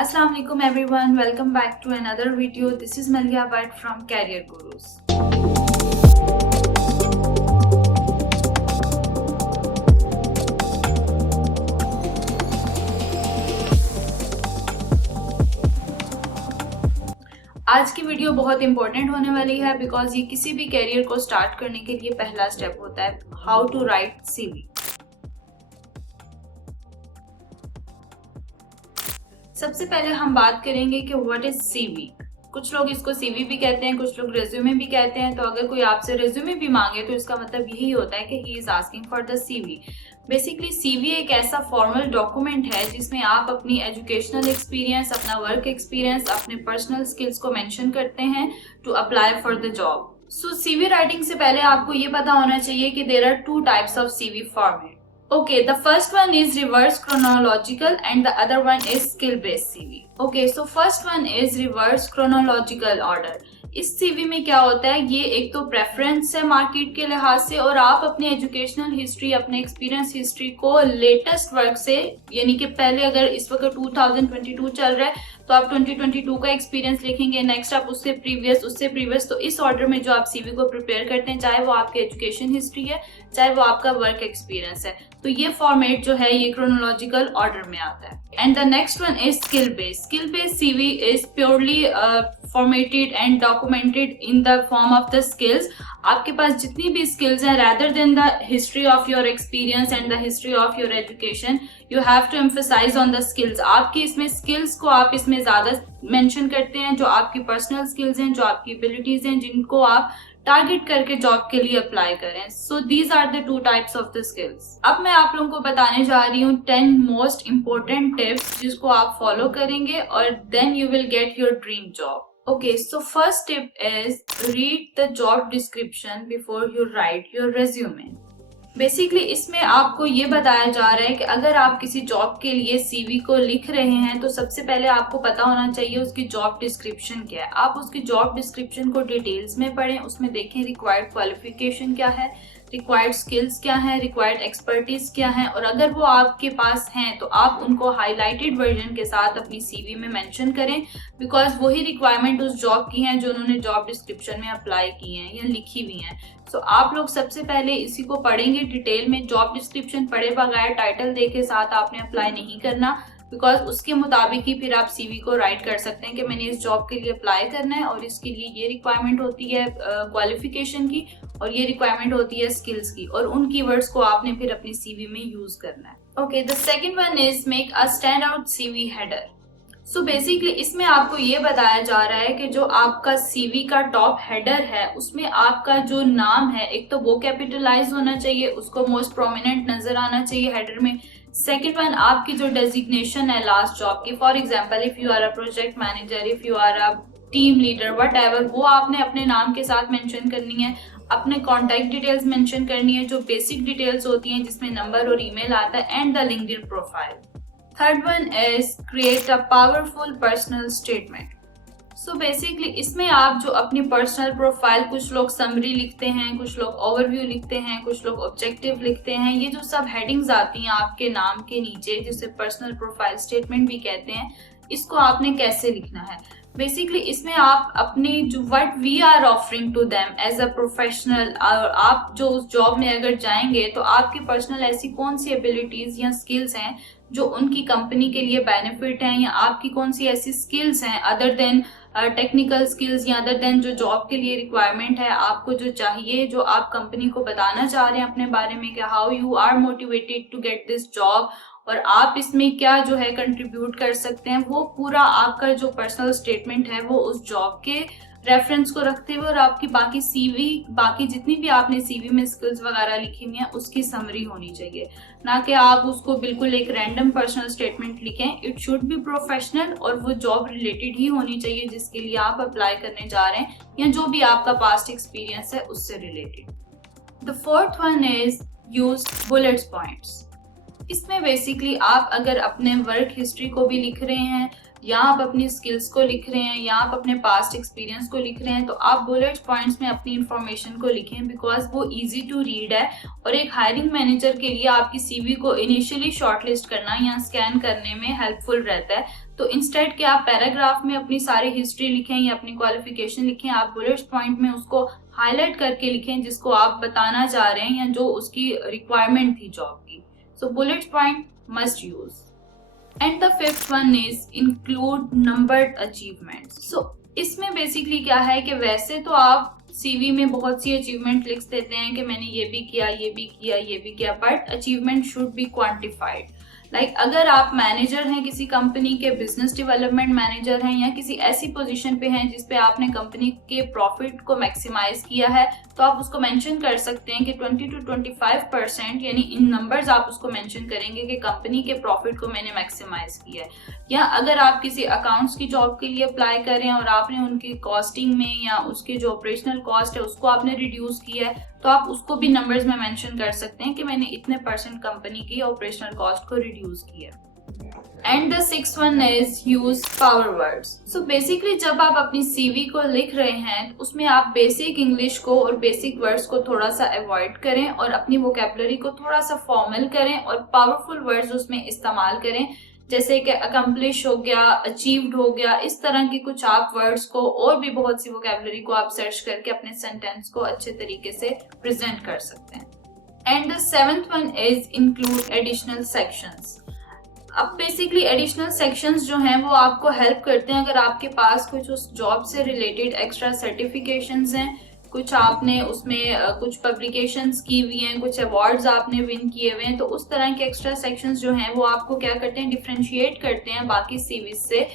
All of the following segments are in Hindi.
Assalamu alaikum everyone, welcome back to another video. This is Malia Bhatt from Career Gurus. आज की वीडियो बहुत इंपॉर्टेंट होने वाली है बिकॉज ये किसी भी कैरियर को स्टार्ट करने के लिए पहला स्टेप होता है, हाउ टू राइट सीवी। सबसे पहले हम बात करेंगे कि व्हाट इज सीवी। कुछ लोग इसको सीवी भी कहते हैं, कुछ लोग रेज्यूमे भी कहते हैं। तो अगर कोई आपसे रेज्यूमे भी मांगे तो इसका मतलब यही होता है कि he is asking for the CV. Basically CV एक ऐसा फॉर्मल डॉक्यूमेंट है जिसमें आप अपनी एजुकेशनल एक्सपीरियंस, अपना वर्क एक्सपीरियंस, अपने पर्सनल स्किल्स को मेंशन करते हैं to apply for the job. So CV writing से पहले आपको ये पता होना चाहिए कि there are two types of CV format. Okay, the first one is reverse chronological and the other one is skill based CV. Okay, so first one is reverse chronological order. इस CV में क्या होता है, ये एक तो प्रेफरेंस है मार्केट के लिहाज से, और आप अपनी एजुकेशनल हिस्ट्री, अपने एक्सपीरियंस हिस्ट्री को लेटेस्ट वर्क से, यानी कि पहले अगर इस वक्त 2022 चल रहा है तो आप 2022 का एक्सपीरियंस लिखेंगे, नेक्स्ट आप उससे प्रीवियस। तो इस ऑर्डर में जो आप सीवी को प्रिपेयर करते हैं, चाहे वो आपकी एजुकेशन हिस्ट्री है, चाहे वो आपका वर्क एक्सपीरियंस है, तो ये फॉर्मेट जो है ये क्रोनोलॉजिकल ऑर्डर में आता है। And the next one is skill based. Skill based CV is purely formatted and documented in the form of the skills. आपके पास जितनी भी स्किल्स हैं, rather than the history of your experience and the history of your education, you have to emphasize on the skills. आपकी इसमें स्किल्स को आप इसमें ज्यादा मेंशन करते हैं, जो आपकी पर्सनल स्किल्स हैं, जो आपकी एबिलिटीज हैं, जिनको आप टारगेट करके जॉब के लिए अप्लाई करें। So these are the two types of the skills. अब मैं आप लोगों को बताने जा रही हूँ 10 मोस्ट इम्पोर्टेंट टिप्स जिसको आप फॉलो करेंगे और then you will get your dream job. Okay, so first tip is read the job description before you write your resume. Basically इसमें आपको ये बताया जा रहा है कि अगर आप किसी जॉब के लिए सीवी को लिख रहे हैं तो सबसे पहले आपको पता होना चाहिए उसकी जॉब डिस्क्रिप्शन क्या है। आप उसकी जॉब डिस्क्रिप्शन को डिटेल्स में पढ़ें, उसमें देखें रिक्वायर्ड क्वालिफिकेशन क्या है, रिक्वायर्ड स्किल्स क्या है, रिक्वायर्ड एक्सपर्टीज क्या है, और अगर वो आपके पास हैं तो आप उनको हाईलाइटेड वर्जन के साथ अपनी सीवी में मेंशन करें, बिकॉज वही रिक्वायरमेंट उस जॉब की हैं जो उन्होंने जॉब डिस्क्रिप्शन में अप्लाई की हैं या लिखी हुई हैं। सो आप लोग सबसे पहले इसी को पढ़ेंगे डिटेल में। जॉब डिस्क्रिप्शन पढ़े बगैर टाइटल देखे साथ आपने अप्लाई नहीं करना, बिकॉज उसके मुताबिक ही फिर आप सीवी को राइट कर सकते हैं कि मैंने इस जॉब के लिए अप्लाई करना है और इसके लिए ये रिक्वायरमेंट होती है क्वालिफिकेशन की और ये रिक्वायरमेंट होती है स्किल्स की, और उन कीवर्ड्स को आपने फिर अपनी सीवी में यूज करना है। Okay, the second one is make a stand out CV header. So basically इसमें आपको ये बताया जा रहा है कि जो आपका सीवी का टॉप हेडर है उसमें आपका जो नाम है, एक तो वो कैपिटलाइज होना चाहिए, उसको मोस्ट प्रोमिनेंट नजर आना चाहिए हेडर में। सेकेंड वन, आपकी जो डेजिग्नेशन है लास्ट जॉब की, for example if you are a project manager, if you are a team leader, whatever, वो आपने अपने नाम के साथ मेंशन करनी है। अपने कॉन्टैक्ट डिटेल्स मेंशन करनी है, जो बेसिक डिटेल्स होती हैं जिसमें नंबर और ईमेल आता है, and the LinkedIn profile. Third one is create a powerful personal statement. So basically इसमें आप जो अपनी पर्सनल प्रोफाइल, कुछ लोग समरी लिखते हैं, कुछ लोग ओवरव्यू लिखते हैं, कुछ लोग ऑब्जेक्टिव लिखते हैं, ये जो सब हेडिंग्स आती हैं आपके नाम के नीचे जिसे पर्सनल प्रोफाइल स्टेटमेंट भी कहते हैं, इसको आपने कैसे लिखना है। बेसिकली इसमें आप अपनी जो what we are offering to them as a professional, और आप जो उस जॉब में अगर जाएंगे तो आपकी पर्सनल ऐसी कौन सी एबिलिटीज या स्किल्स हैं जो उनकी कंपनी के लिए बेनिफिट हैं, या आपकी कौन सी ऐसी स्किल्स हैं अदर देन टेक्निकल स्किल्स या अदर देन जो जॉब के लिए रिक्वायरमेंट है, आपको जो चाहिए, जो आप कंपनी को बताना चाह रहे हैं अपने बारे में कि how you are motivated to get this job, और आप इसमें क्या जो है कंट्रीब्यूट कर सकते हैं, वो पूरा आपका जो पर्सनल स्टेटमेंट है वो उस जॉब के रेफरेंस को रखते हुए और आपकी बाकी सीवी, बाकी जितनी भी आपने सीवी में स्किल्स वगैरह लिखी हुई हैं उसकी समरी होनी चाहिए, ना कि आप उसको बिल्कुल एक रैंडम पर्सनल स्टेटमेंट लिखें। इट शुड बी प्रोफेशनल और वो जॉब रिलेटेड ही होनी चाहिए जिसके लिए आप अप्लाई करने जा रहे हैं, या जो भी आपका पास्ट एक्सपीरियंस है उससे related. The fourth one is use bullets points. इसमें बेसिकली आप अगर अपने वर्क हिस्ट्री को भी लिख रहे हैं, या आप अपनी स्किल्स को लिख रहे हैं, या आप अपने पास्ट एक्सपीरियंस को लिख रहे हैं, तो आप बुलेट पॉइंट्स में अपनी इंफॉर्मेशन को लिखें, बिकॉज वो इजी टू रीड है और एक हायरिंग मैनेजर के लिए आपकी सीवी को इनिशियली शॉर्टलिस्ट करना या स्कैन करने में हेल्पफुल रहता है। तो इंस्टेड कि आप पैराग्राफ में अपनी सारी हिस्ट्री लिखें या अपनी क्वालिफिकेशन लिखें, आप बुलेट पॉइंट में उसको हाईलाइट करके लिखें जिसको आप बताना चाह रहे हैं या जो उसकी रिक्वायरमेंट थी जॉब की। So bullet point must use. And the fifth one is include numbered achievements. So इसमें बेसिकली क्या है कि वैसे तो आप सीवी में बहुत सी अचीवमेंट लिख देते हैं कि मैंने ये भी किया, ये भी किया, ये भी किया, but achievement should be quantified. Like अगर आप मैनेजर हैं किसी कंपनी के, बिजनेस डेवलपमेंट मैनेजर हैं या किसी ऐसी पोजीशन पे हैं जिस पे आपने कंपनी के प्रॉफिट को मैक्सिमाइज किया है, तो आप उसको मेंशन कर सकते हैं कि 20 to 25%, यानी इन नंबर्स आप उसको मेंशन करेंगे कि कंपनी के प्रॉफिट को मैंने मैक्सिमाइज किया है। या अगर आप किसी अकाउंट्स की जॉब के लिए अप्लाई करें और आपने उनकी कॉस्टिंग में या उसके जो ऑपरेशनल कॉस्ट है उसको आपने रिड्यूस किया है, तो आप उसको भी नंबर्स में मेंशन कर सकते हैं कि मैंने इतने % कंपनी की ऑपरेशनल कॉस्ट को रिड्यूस किया। And the sixth one is use power words. So basically जब आप अपनी सीवी को लिख रहे हैं उसमें आप बेसिक इंग्लिश को और बेसिक वर्ड्स को थोड़ा सा अवॉइड करें और अपनी वोकैबुलरी को थोड़ा सा फॉर्मल करें और पावरफुल वर्ड्स उसमें इस्तेमाल करें, जैसे कि अकम्प्लिश हो गया, अचीव्ड हो गया, इस तरह की कुछ आप वर्ड्स को और भी बहुत सी वोकैबुलरी को आप सर्च करके अपने सेंटेंस को अच्छे तरीके से प्रेजेंट कर सकते हैं। And the seventh one is include additional sections. अब बेसिकली एडिशनल सेक्शंस जो हैं वो आपको हेल्प करते हैं अगर आपके पास कुछ उस जॉब से रिलेटेड एक्स्ट्रा सर्टिफिकेशंस हैं, कुछ आपने उसमें कुछ पब्लिकेशंस की हुई हैं, कुछ अवार्ड्स आपने विन किए हुए हैं, तो उस तरह के एक्स्ट्रा सेक्शंस जो हैं वो आपको क्या करते हैं, डिफरेंशिएट करते हैं बाकी सीवीज से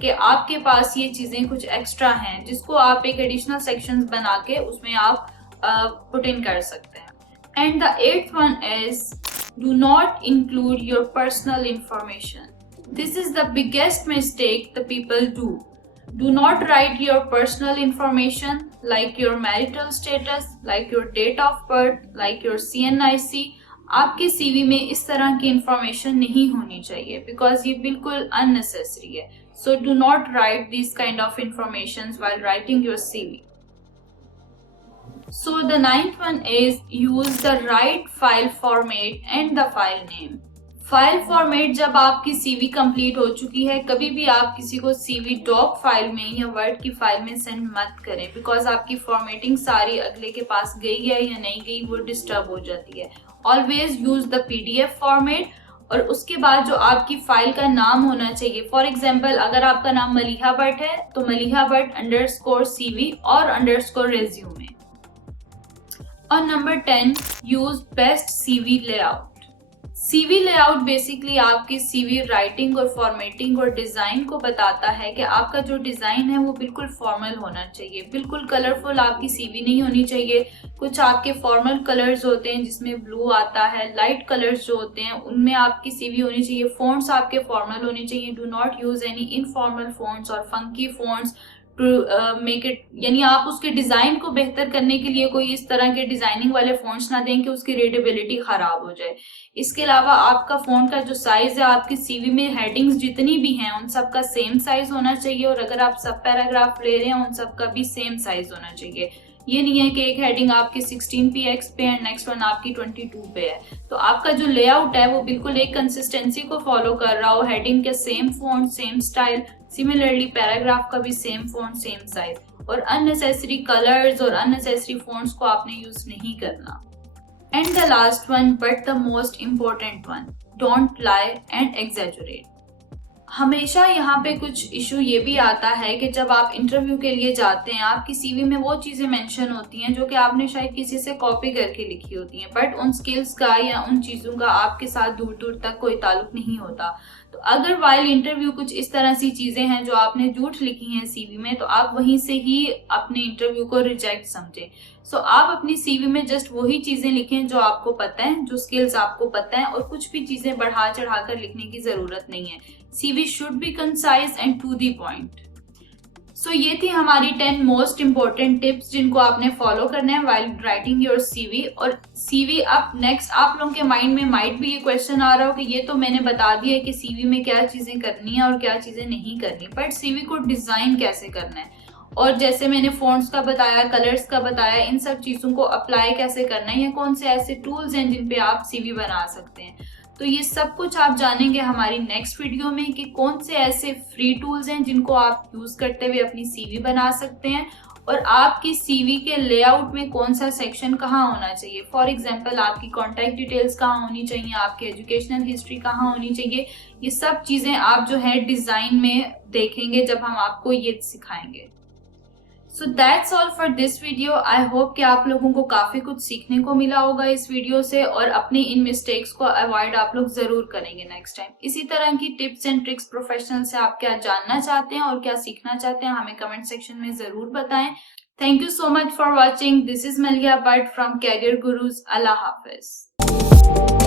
कि आपके पास ये चीज़ें कुछ एक्स्ट्रा हैं जिसको आप एक एडिशनल सेक्शंस बना के उसमें आप पुट इन कर सकते हैं। And the eighth one is do not include your personal information. This is the biggest mistake the people do. Do not write your personal information like your marital status, like your date of birth, like your CNIC. आपके CV में इस तरह की इंफॉर्मेशन नहीं होनी चाहिए बिकॉज ये बिल्कुल unnecessary है. So do not write these kind of informations while writing your CV. So the ninth one is use the right file format and the file name. File format जब आपकी सीवी कंप्लीट हो चुकी है, कभी भी आप किसी को सीवी डॉक फाइल में या वर्ड की फाइल में सेंड मत करें बिकॉज आपकी फॉर्मेटिंग सारी अगले के पास गई है या नहीं गई वो डिस्टर्ब हो जाती है। Always use the PDF format और उसके बाद जो आपकी फाइल का नाम होना चाहिए, फॉर एग्जाम्पल अगर आपका नाम मलिहा भट्ट है तो मलिहा भट्ट _CV और _resume। और number 10 use best CV layout. CV layout basically आपकी CV राइटिंग और फॉर्मेटिंग और डिजाइन को बताता है कि आपका जो डिजाइन है वो बिल्कुल फॉर्मल होना चाहिए, बिल्कुल कलरफुल आपकी CV नहीं होनी चाहिए। कुछ आपके फॉर्मल कलर्स होते हैं जिसमें ब्लू आता है, लाइट कलर्स जो होते हैं उनमें आपकी CV होनी चाहिए। फॉन्ट्स आपके फॉर्मल होने चाहिए। Do not use any informal fonts और funky fonts to make it, यानी आप उसके डिजाइन को बेहतर करने के लिए कोई इस तरह के डिजाइनिंग वाले फॉन्ट्स ना दें कि उसकी रीडेबिलिटी खराब हो जाए। इसके अलावा आपका फॉन्ट का जो साइज है, आपकी सीवी में हेडिंग्स जितनी भी हैं उन सब का सेम साइज होना चाहिए और अगर आप सब पैराग्राफ ले रहे हैं उन सब का भी सेम साइज होना चाहिए। ये नहीं है कि एक हेडिंग आपकी 16px पे है, नेक्स्ट वन आपकी 22 पे है। तो आपका जो लेआउट है वो बिल्कुल एक कंसिस्टेंसी को फॉलो कर रहा हो, हेडिंग के same font, same style, similarly paragraph का भी सेम फॉन्ट, सेम साइज, और अननेसेसरी कलर्स और अननेसेसरी फॉन्ट्स को आपने यूज नहीं करना। And the last one but the most important one, don't lie and exaggerate. हमेशा यहाँ पे कुछ इशू ये भी आता है कि जब आप इंटरव्यू के लिए जाते हैं आपकी सीवी में वो चीज़ें मेंशन होती हैं जो कि आपने शायद किसी से कॉपी करके लिखी होती हैं, बट उन स्किल्स का या उन चीज़ों का आपके साथ दूर दूर तक कोई ताल्लुक नहीं होता। तो अगर वाइल इंटरव्यू कुछ इस तरह सी चीज़ें हैं जो आपने झूठ लिखी हैं सीवी में, तो आप वहीं से ही अपने इंटरव्यू को रिजेक्ट समझें। सो आप अपनी सीवी में जस्ट वही चीज़ें लिखें जो आपको पता है, जो स्किल्स आपको पता है, और कुछ भी चीज़ें बढ़ा चढ़ा कर लिखने की ज़रूरत नहीं है। CV should be concise and to the point. So ये थी हमारी 10 मोस्ट इम्पोर्टेंट टिप्स जिनको आपने फॉलो करना है while writing your CV। और CV अब नेक्स्ट आप लोगों के माइंड में माइट भी ये क्वेश्चन आ रहा हो कि ये तो मैंने बता दिया है कि CV में क्या चीज़ें करनी है और क्या चीज़ें नहीं करनी, बट CV को डिज़ाइन कैसे करना है, और जैसे मैंने फॉन्ट्स का बताया, कलर्स का बताया, इन सब चीज़ों को अप्लाई कैसे करना है, या कौन से ऐसे टूल्स हैं जिन पे आप CV बना सकते हैं। तो ये सब कुछ आप जानेंगे हमारी नेक्स्ट वीडियो में कि कौन से ऐसे फ्री टूल्स हैं जिनको आप यूज करते हुए अपनी सीवी बना सकते हैं, और आपकी सीवी के लेआउट में कौन सा सेक्शन कहाँ होना चाहिए। फॉर एग्जांपल आपकी कॉन्टैक्ट डिटेल्स कहाँ होनी चाहिए, आपकी एजुकेशनल हिस्ट्री कहाँ होनी चाहिए, ये सब चीजें आप जो है डिजाइन में देखेंगे जब हम आपको ये सिखाएंगे। So that's all for this video. I hope कि आप लोगों को काफी कुछ सीखने को मिला होगा इस वीडियो से, और अपनी इन मिस्टेक्स को अवॉइड आप लोग जरूर करेंगे नेक्स्ट टाइम। इसी तरह की टिप्स एंड ट्रिक्स प्रोफेशनल से आप क्या जानना चाहते हैं और क्या सीखना चाहते हैं हमें कमेंट सेक्शन में जरूर बताएं। Thank you so much for watching. This is Maliya Bhatt from Career Gurus. अल्लाह हाफिज।